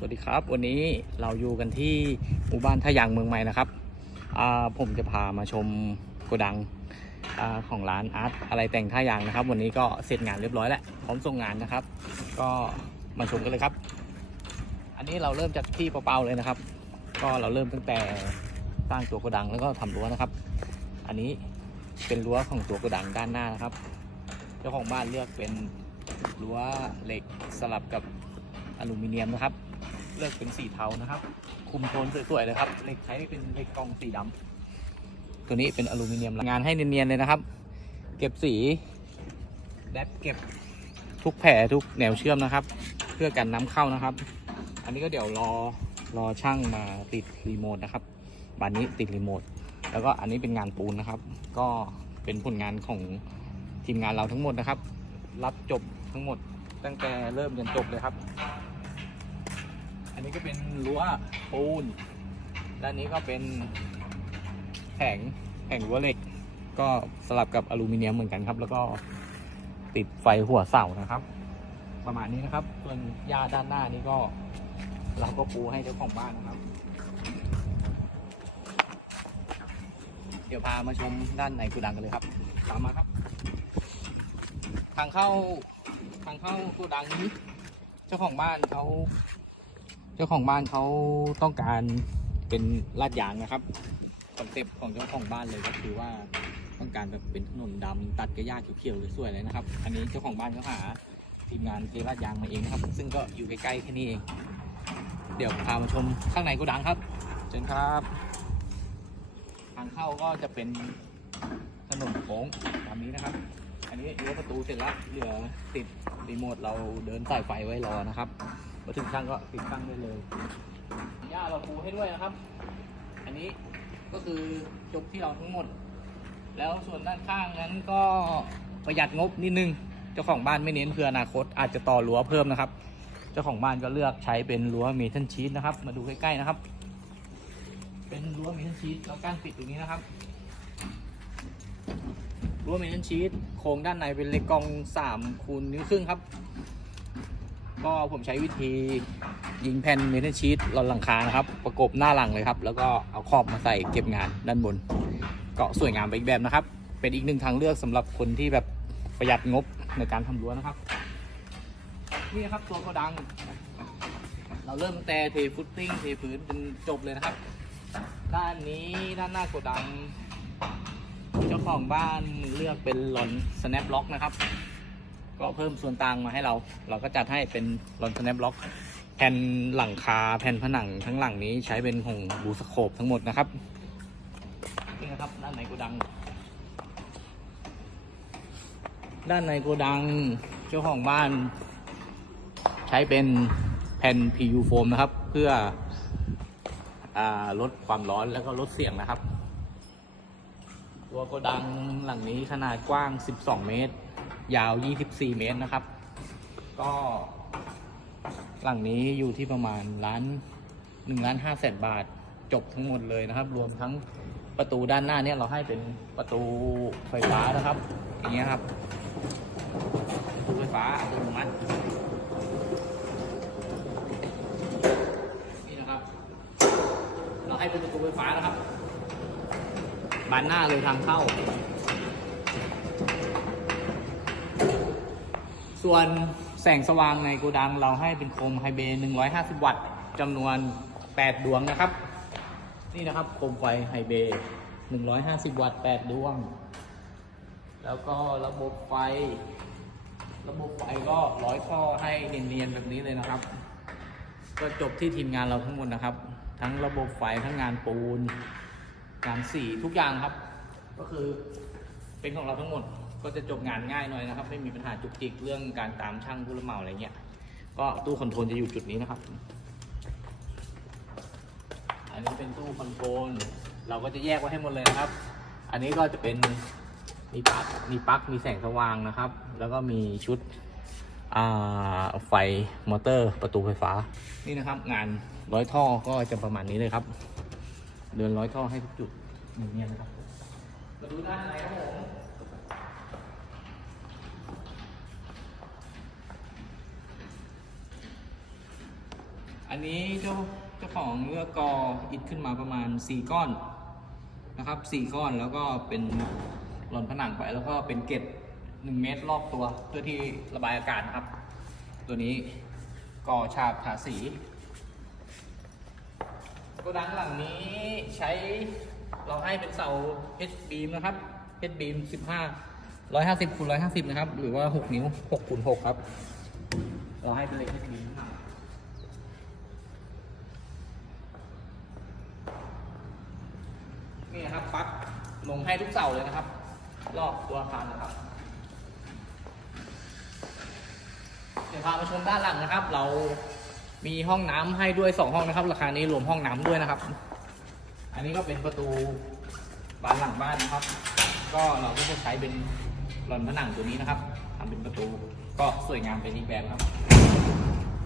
สวัสดีครับ วันนี้เราอยู่กันที่หมู่บ้านท่ายางเมืองใหม่นะครับ ผมจะพามาชมโกดังอของร้านอาร์ตอะไรแต่งท่ายางนะครับ วันนี้ก็เสร็จงานเรียบร้อยแล้วพร้อมส่งงานนะครับ ก็มาชมกันเลยครับ อันนี้เราเริ่มจากที่เปล่าๆเลยนะครับ ก็เราเริ่มตั้งแต่สร้างตัวโกดังแล้วก็ทำรั้วนะครับ อันนี้เป็นรั้วของตัวโกดังด้านหน้านะครับเจ้าของบ้านเลือกเป็นรั้วเหล็กสลับกับอลูมิเนียมนะครับ เลือกเป็นสีเทานะครับ คุมโทนสวยๆเลยครับเหล็กใช้เป็นเหล็กกองสีดำตัวนี้เป็นอลูมิเนียมงานให้เนียนๆเลยนะครับ เก็บสีแดดเก็บทุกแผลทุกแนวเชื่อมนะครับ เพื่อกันน้ำเข้านะครับ อันนี้ก็เดี๋ยวรอรอช่างมาติดรีโมทนะครับบานนี้ติดรีโมทแล้วก็อันนี้เป็นงานปูนนะครับ ก็เป็นผลงานของทีมงานเราทั้งหมดนะครับ รับจบทั้งหมดตั้งแต่เริ่มจนจบเลยครับ อันนี้ก็เป็นรั้วปูน ด้านนี้ก็เป็นแผงแผงรั้วเหล็ก ก็สลับกับอลูมิเนียมเหมือนกันครับ แล้วก็ติดไฟหัวเสานะครับ ประมาณนี้นะครับ ส่วนหญ้าด้านหน้านี้ก็ เราก็ปูให้เจ้าของบ้านนะครับ เดี๋ยวพามาชมด้านในกูดังกันเลยครับ ตามมาครับ ทางเข้าทางเข้ากูดังนี้ เจ้าของบ้านเขา เจ้าของบ้านเขาต้องการเป็นลาดยางนะครับคอนเซปต์ของเจ้าของบ้านเลยก็คือว่าต้องการแบบเป็นถนนดำตัดกระยาเขียวๆสวยๆเลยนะครับ อันนี้เจ้าของบ้านเขาหาทีมงานเทลาดยางมาเองนะครับ ซึ่งก็อยู่ใกล้ๆแค่นี้เอง เดี๋ยวพามาชมข้างในกูดังครับเชิญครับ ทางเข้าก็จะเป็นถนนโค้งตามนี้นะครับ อันนี้รั้วประตูเสร็จแล้วเหลือติดรีโมทเราเดินสายไฟไว้รอนะครับ มาถึงช่างก็ติดตั้งได้เลยหญ้าเราปูให้ด้วยนะครับ อันนี้ก็คือจบที่เราทั้งหมด แล้วส่วนด้านข้างนั้นก็ประหยัดงบนิดนึง เจ้าของบ้านไม่เน้นเพื่ออนาคต อาจจะต่อรั้วเพิ่มนะครับ เจ้าของบ้านก็เลือกใช้เป็นรั้วเมทัลชีตนะครับ มาดูใกล้ๆนะครับ เป็นรั้วเมทัลชีตแล้วก้านปิดตรงนี้นะครับรั้วเมทัลชีตโครงด้านในเป็นเหล็กกอง3คูณนิ้วครึ่งครับ ก็ผมใช้วิธียิงแผ่นเมทัลชีตลอนหลังคานะครับ ประกบหน้าหลังเลยครับ แล้วก็เอาขอบมาใส่เก็บงานด้านบน ก็สวยงามไปอีกแบบนะครับ เป็นอีกหนึ่งทางเลือกสำหรับคนที่แบบประหยัดงบในการทำรั้วนะครับ นี่นะครับตัวโกดัง เราเริ่มตั้งแต่เทฟุตติ้งเทพื้นจนจบเลยนะครับ ด้านนี้ด้านหน้าโกดัง เจ้าของบ้านเลือกเป็นหลอน snap lock นะครับ ก็เพิ่มส่วนต่างมาให้เรา เราก็จัดให้เป็นลอน snap lock แผ่นหลังคาแผ่นผนังทั้งหลังนี้ใช้เป็นของบูสโคปทั้งหมดนะครับนี่นะครับด้านในโกดัง ด้านในโกดังเจ้าของบ้าน ใช้เป็นแผ่น PU โฟมนะครับ เพื่ออลดความร้อนแล้วก็ลดเสียงนะครับ ตัวโกดังหลังนี้ขนาดกว้าง 12 เมตร ยาว 24 เมตรนะครับ ก็หลังนี้อยู่ที่ประมาณล้าน1ล้าน5แสนบาทจบทั้งหมดเลยนะครับ รวมทั้งประตูด้านหน้าเนี่ยเราให้เป็นประตูไฟฟ้านะครับ อย่างเงี้ยครับประตูไฟฟ้าอัตโนมัตินี่นะครับ เราให้เป็นประตูไฟฟ้านะครับ บานหน้าเลยทางเข้า ส่วนแสงสว่างในโกดังเราให้เป็นโคมไฮเบย์150 วัตต์จำนวน 8 ดวงนะครับ นี่นะครับโคมไฟไฮเบย์150 วัตต์ 8 ดวง แล้วก็ระบบไฟ ระบบไฟก็ร้อยข้อให้เนียนๆแบบนี้เลยนะครับ ก็จบที่ทีมงานเราทั้งหมดนะครับ ทั้งระบบไฟทั้งงานปูน งานสีทุกอย่างครับ ก็คือเป็นของเราทั้งหมด ก็จะจบงานง่ายหน่อยนะครับ ไม่มีปัญหาจุกจิกเรื่องการตามช่างผู้รับเหมาอะไรเงี้ย ก็ตู้คอนโทรลจะอยู่จุดนี้นะครับ อันนี้เป็นตู้คอนโทรลเราก็จะแยกไว้ให้หมดเลยนะครับ อันนี้ก็จะเป็นมีปลั๊กมีปลั๊กมีแสงสว่างนะครับ แล้วก็มีชุดอ่าไฟมอเตอร์ประตูไฟฟ้านี่นะครับ งานร้อยท่อก็จะประมาณนี้เลยครับ เดินร้อยท่อให้ทุกจุดอย่างเงี้นะครับมาดูด้านในครับผม นนี้เจ้าเจ้าของเลือกกออิฐขึ้นมาประมาณ 4 ก้อนนะครับ4ก้อนแล้วก็เป็นหล่อนผนังไปแล้วก็เป็นเกล็ด1 เมตรรอบตัวเพื่อที่ระบายอากาศนะครับ ตัวนี้ก่อฉาบทาสีโกดังหลังนี้ใช้เราให้เป็นเสา H beam นะครับ H beam 15 150คูณ150 นะครับ หรือว่า 6 นิ้ว6คูณ6ครับ เราให้เป็นเหล็ก H beam นี่นะครับปลั๊กลงให้ทุกเสาเลยนะครับ รอบตัวอาคารนะครับเดี๋ยวพามาชมด้านหลังนะครับ เรามีห้องน้ำให้ด้วยสองห้องนะครับ ราคานี้รวมห้องน้ำด้วยนะครับ อันนี้ก็เป็นประตูบานหลังบ้านนะครับ ก็เราก็จะใช้เป็นหลอนผนังตัวนี้นะครับทำเป็นประตูก็สวยงามเป็นอีกแบบครับ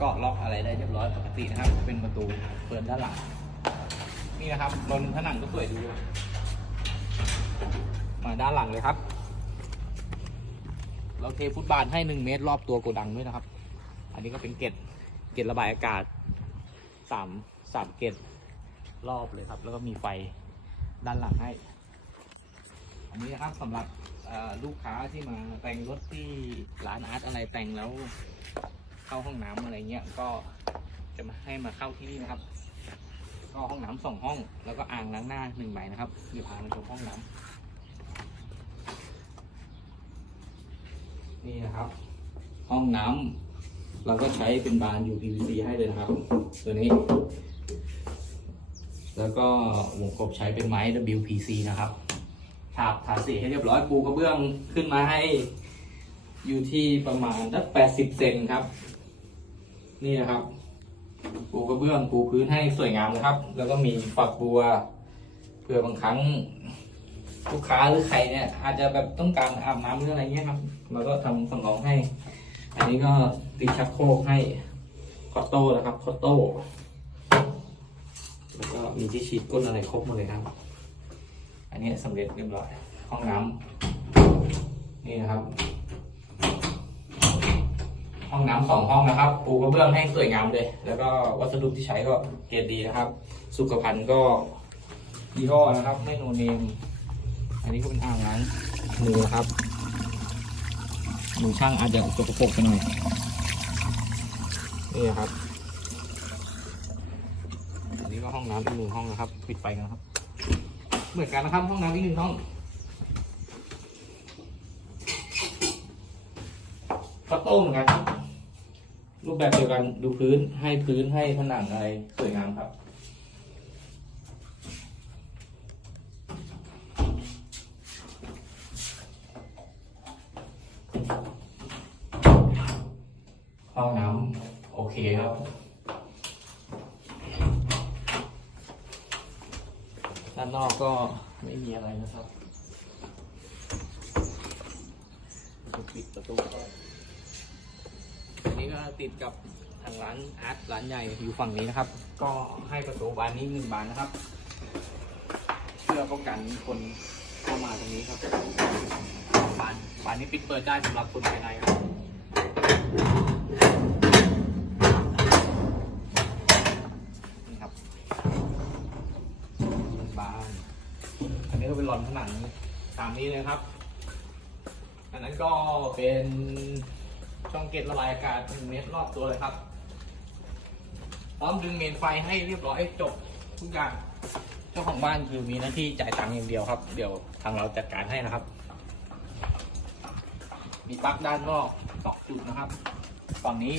ก็ล็อกอะไรได้เรียบร้อยปกตินะครับ เป็นประตูเปิดด้านหลัง นี่นะครับหลอนผนังก็สวยดีด้วยมาด้านหลังเลยครับ เราเทฟุตบาทให้หนึ่งเมตรรอบตัวโกดังด้วยนะครับ อันนี้ก็เป็นเกล็ดเกล็ดระบายอากาศสามสามเกล็ดรอบเลยครับ แล้วก็มีไฟด้านหลังให้ อันนี้นะครับสำหรับลูกค้าที่มาแต่งรถที่ร้านอาร์ตอะไรแต่งแล้วเข้าห้องน้ำอะไรเงี้ยก็จะมาให้มาเข้าที่นี่นะครับ ก็ห้องน้ำสองห้อง แล้วก็อ่างล้างหน้าหนึ่งใบนะครับ เดี๋ยวพามาชมห้องน้ำนี่นะครับ ห้องน้ำเราก็ใช้เป็นบาน UPVC ให้เลยนะครับ ตัวนี้ แล้วก็วงกบใช้เป็นไม้ WPC นะครับฉาบทาสีให้เรียบร้อยปูกระเบื้องขึ้นมาให้อยู่ที่ประมาณสัก80เซนครับ นี่นะครับ ปูกระเบื้องปูพื้นให้สวยงามนะครับ แล้วก็มีฝักบัวเผื่อบางครั้งลูกค้าหรือใครเนี่ย อาจจะแบบต้องการอาบน้ำหรืออะไรเงี้ยครับเราก็ทำสำรองให้ อันนี้ก็ติดชักโครกให้คอตโต้นะครับคอตโต้แล้วก็มีที่ฉีดก้นอะไรครบหมดเลยครับ อันนี้สำเร็จเรียบร้อยห้องน้ำนี่นะครับ ห้องน้ำสองห้องนะครับ ปูกระเบื้องให้สวยงามเลย แล้วก็วัสดุที่ใช้ก็เกรดดีนะครับ สุขภัณฑ์ก็ยี่ห้อนะครับ ไม่โนเนม อันนี้ก็เป็นอ่างล้างมือครับมือช่างอาจจะสกปรกไปหน่อย นี่ครับ อันนี้ก็ห้องน้ำอีกหนึ่งห้องนะครับ ปิดไฟกันะครับ เหมือนกันนะครับห้องน้ำอีกหนึ่งห้องก็โต้เหมือนกัน รูปแบบเดียวกันดูพื้นให้พื้นให้ผนังอะไรสวยงามครับ ห้องน้ำโอเคครับด้านนอกก็ไม่มีอะไรนะครับปิดประตูก็อั นี้ก็ติดกับทางร้านอาร์ตร้านใหญ่อยู่ฝั่งนี้นะครับ ก็ให้ประตูบานนี้หนึ่งบานนะครับ เพื่อป้องกันคนเข้ามาตรงนี้ครับบานบานนี้ปิดเปิดได้สำหรับคนภายในครับนี่ครับบานอันนี้ก็เป็นหลอนผนังตามนี้เลยครับ อันนั้นก็เป็น ช่องเก็บระบายอากาศหนึ่งเมตรรอบตัวเลยครับ พร้อมดึงเมนไฟให้เรียบร้อยจบทุกอย่าง เจ้าของบ้านคือมีหน้าที่จ่ายตังค์อย่างเดียวครับ เดี๋ยวทางเราจัดการให้นะครับ มีปลั๊กด้านนอกสองจุดนะครับ ฝั่งนี้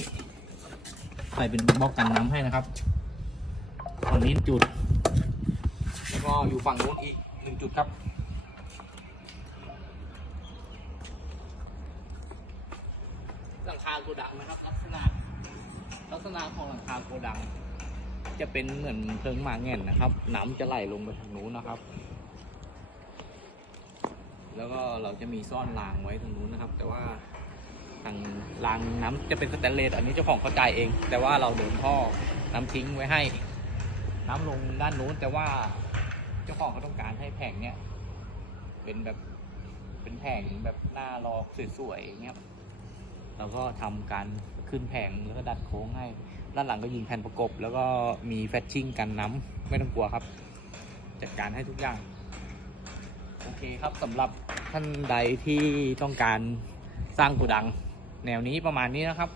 ใส่เป็นบล็อกกันน้ำให้นะครับฝั่งนี้จุด แล้วก็อยู่ฝั่งนู้นอีกหนึ่งจุดครับ หลังคาโกดังนะครับ ลักษณะลักษณะของหลังคาโกดัง จะเป็นเหมือนเพิงหมาแง่นนะครับ น้ำจะไหลลงไปทางนู้นนะครับ แล้วก็เราจะมีซ่อนรางไว้ตรงนู้นนะครับ แต่ว่าทางรางน้ำจะเป็นสแตนเลสอันนี้เจ้าของเขาจ่ายเอง แต่ว่าเราเดินท่อน้ำทิ้งไว้ให้ น้ำลงด้านนู้นแต่ว่าเจ้าของเขาต้องการให้แผงเนี้ยเป็นแบบเป็นแผงแบบหน้าลอกสวยๆอย่างเงี้ย เราก็ทำการขึ้นแผงแล้วก็ดัดโค้งให้ ด้านหลังก็ยิงแผ่นประกบ แล้วก็มีแฟชชิ่งกันน้ำไม่ต้องกลัวครับ จัดการให้ทุกอย่าง โอเคครับสำหรับท่านใดที่ต้องการสร้างโกดัง แนวนี้ประมาณนี้นะครับ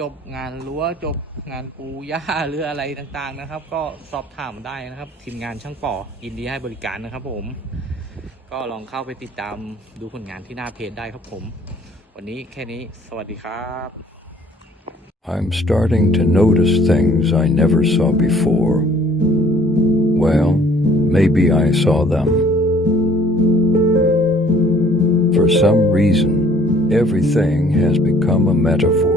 จบงานรั้วจบงานปูหญ้าหรืออะไรต่างๆนะครับ ก็สอบถามได้นะครับทีมงานช่างป่อยินดีให้บริการนะครับผม ก็ลองเข้าไปติดตามดูผลงานที่หน้าเพจได้ครับผม วันนี้แค่นี้สวัสดีครับ I'm starting to notice things I never saw before. Well, maybe I saw them. For some reason, everything has become a metaphor.